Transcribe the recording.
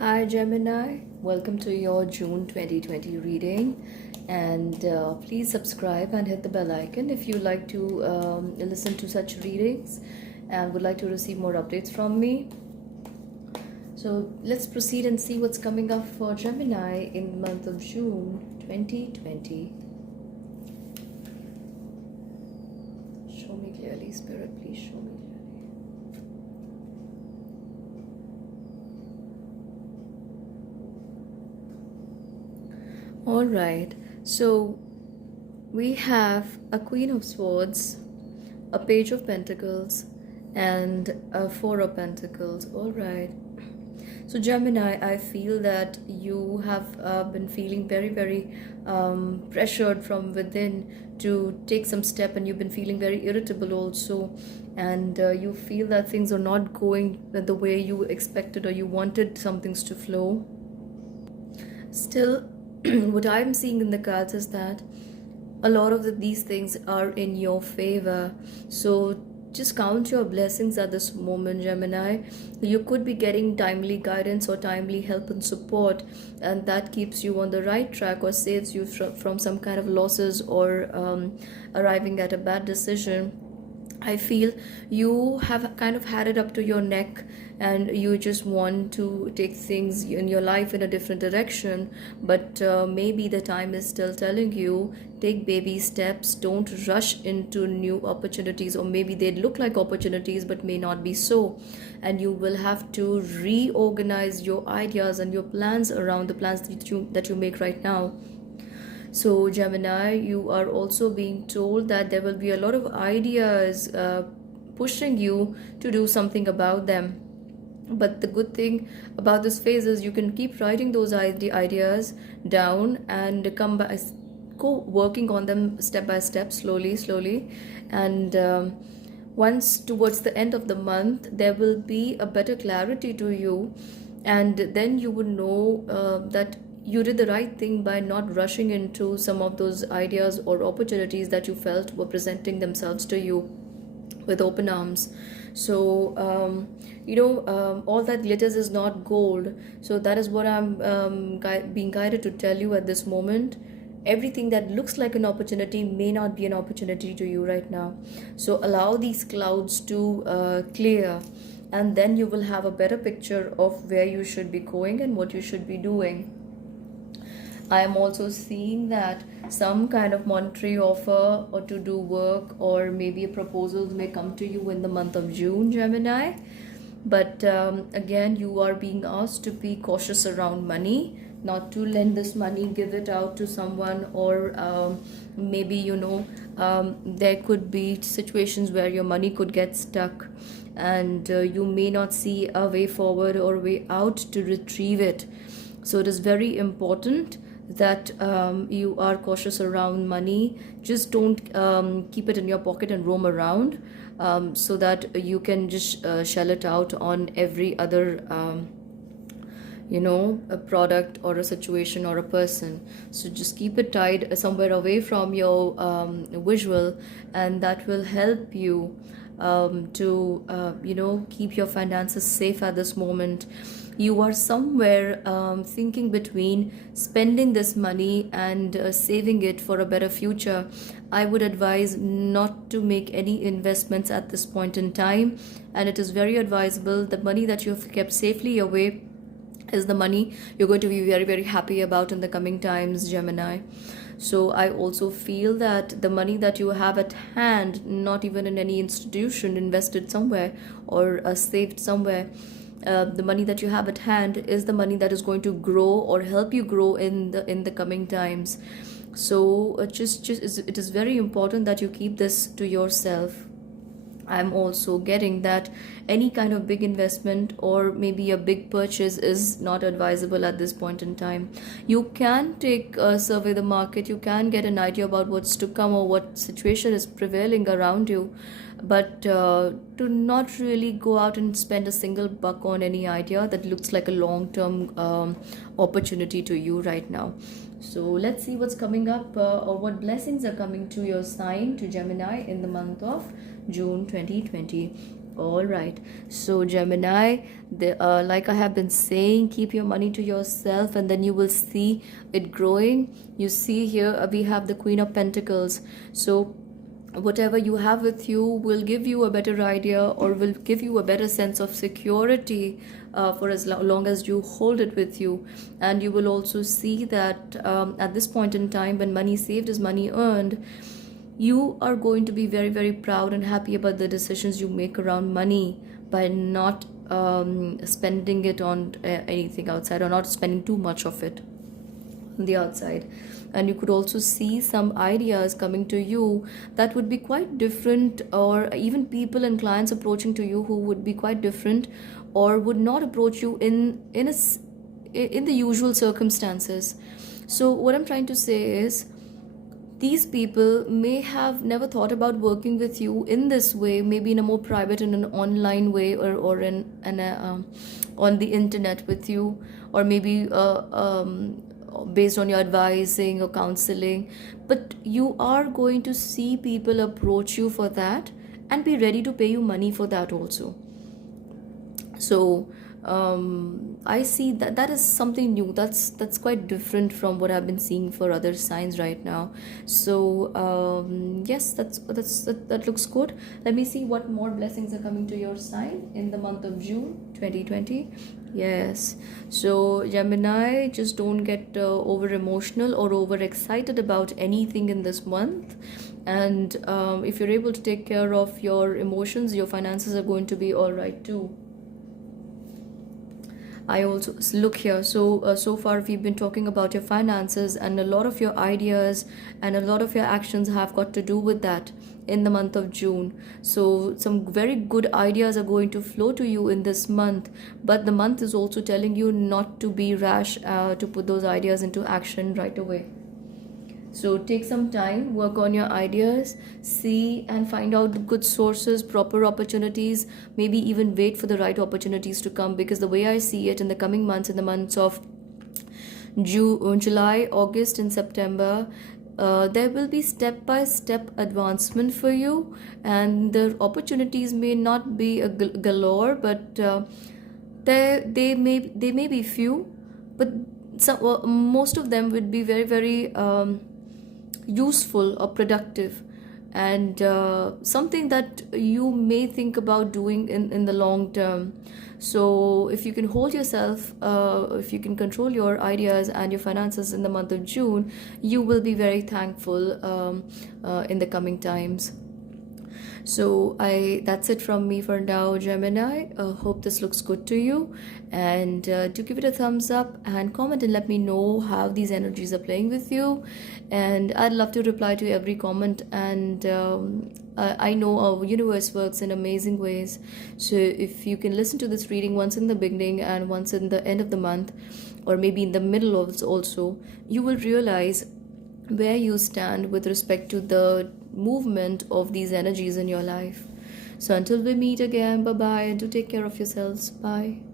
Hi Gemini, welcome to your June 2020 reading, and please subscribe and hit the bell icon if you like to listen to such readings and would like to receive more updates from me. So let's proceed and see what's coming up for Gemini in the month of June 2020. Show me clearly, Spirit, please show me clearly. All right, so we have a Queen of Swords, a Page of Pentacles, and a Four of Pentacles. All right. So Gemini, I feel that you have been feeling very pressured from within to take some step, and you've been feeling very irritable also, and you feel that things are not going the way you expected or you wanted some things to flow. Still, what I'm seeing in the cards is that a lot of these things are in your favor. So just count your blessings at this moment, Gemini. You could be getting timely guidance or timely help and support, and that keeps you on the right track or saves you from some kind of losses or arriving at a bad decision. I feel you have kind of had it up to your neck and you just want to take things in your life in a different direction, but maybe the time is still telling you take baby steps, don't rush into new opportunities, or maybe they look like opportunities but may not be so, and you will have to reorganize your ideas and your plans around the plans that you make right now. So, Gemini, you are also being told that there will be a lot of ideas pushing you to do something about them. But the good thing about this phase is you can keep writing those ideas down and go working on them step by step, slowly. And once towards the end of the month, there will be a better clarity to you, and then you would know that you did the right thing by not rushing into some of those ideas or opportunities that you felt were presenting themselves to you with open arms. So all that glitters is not gold. So that is what I'm being guided to tell you at this moment. Everything that looks like an opportunity may not be an opportunity to you right now. So allow these clouds to clear, and then you will have a better picture of where you should be going and what you should be doing. I am also seeing that some kind of monetary offer or to do work or maybe proposals may come to you in the month of June, Gemini. But again, you are being asked to be cautious around money, not to lend this money, give it out to someone, or maybe, there could be situations where your money could get stuck and you may not see a way forward or way out to retrieve it. So it is very important that you are cautious around money. Just don't keep it in your pocket and roam around, so that you can just shell it out on every other a product or a situation or a person. So just keep it tied somewhere away from your visual, and that will help you to keep your finances safe at this moment. You are somewhere thinking between spending this money and saving it for a better future. I would advise not to make any investments at this point in time, and it is very advisable the money that you have kept safely away is the money you're going to be very happy about in the coming times, Gemini. So I also feel that the money that you have at hand, not even in any institution, invested somewhere or saved somewhere, the money that you have at hand is the money that is going to grow or help you grow in the coming times. So it is very important that you keep this to yourself. I'm also getting that any kind of big investment or maybe a big purchase is not advisable at this point in time. You can survey the market, you can get an idea about what's to come or what situation is prevailing around you, but to not really go out and spend a single buck on any idea that looks like a long-term opportunity to you right now. So let's see what's coming up or what blessings are coming to your sign, to Gemini, in the month of June 2020. All right. So, Gemini, like I have been saying, keep your money to yourself and then you will see it growing. You see here, we have the Queen of Pentacles. So, whatever you have with you will give you a better idea or will give you a better sense of security for as long as you hold it with you. And you will also see that at this point in time, when money saved is money earned, you are going to be very, very proud and happy about the decisions you make around money by not spending it on anything outside or not spending too much of it on the outside. And you could also see some ideas coming to you that would be quite different, or even people and clients approaching to you who would be quite different or would not approach you in the usual circumstances. So what I'm trying to say is, these people may have never thought about working with you in this way, maybe in a more private and an online way, or on the internet with you, or maybe based on your advising or counseling. But you are going to see people approach you for that and be ready to pay you money for that also. So I see that that is something new. That's quite different from what I've been seeing for other signs right now. So yes, that looks good. Let me see what more blessings are coming to your sign in the month of June 2020. Yes. So Gemini, just don't get over emotional or over excited about anything in this month. And if you're able to take care of your emotions, your finances are going to be all right too. I also look here. So far we've been talking about your finances, and a lot of your ideas and a lot of your actions have got to do with that in the month of June. So some very good ideas are going to flow to you in this month, but the month is also telling you not to be rash, to put those ideas into action right away. So take some time, work on your ideas, see and find out the good sources, proper opportunities, maybe even wait for the right opportunities to come, because the way I see it, in the coming months, in the months of June, July, August and September, there will be step by step advancement for you, and the opportunities may not be a galore, but they may be few, but most of them would be very, very useful or productive, and something that you may think about doing in the long term. So if you can hold yourself, if you can control your ideas and your finances in the month of June, you will be very thankful in the coming times. So that's it from me for now, Gemini. Hope this looks good to you, and do give it a thumbs up and comment and let me know how these energies are playing with you. And I'd love to reply to every comment, and I know our universe works in amazing ways. So if you can listen to this reading once in the beginning and once in the end of the month, or maybe in the middle of also, you will realize where you stand with respect to the movement of these energies in your life. So until we meet again, bye bye, and do take care of yourselves. Bye.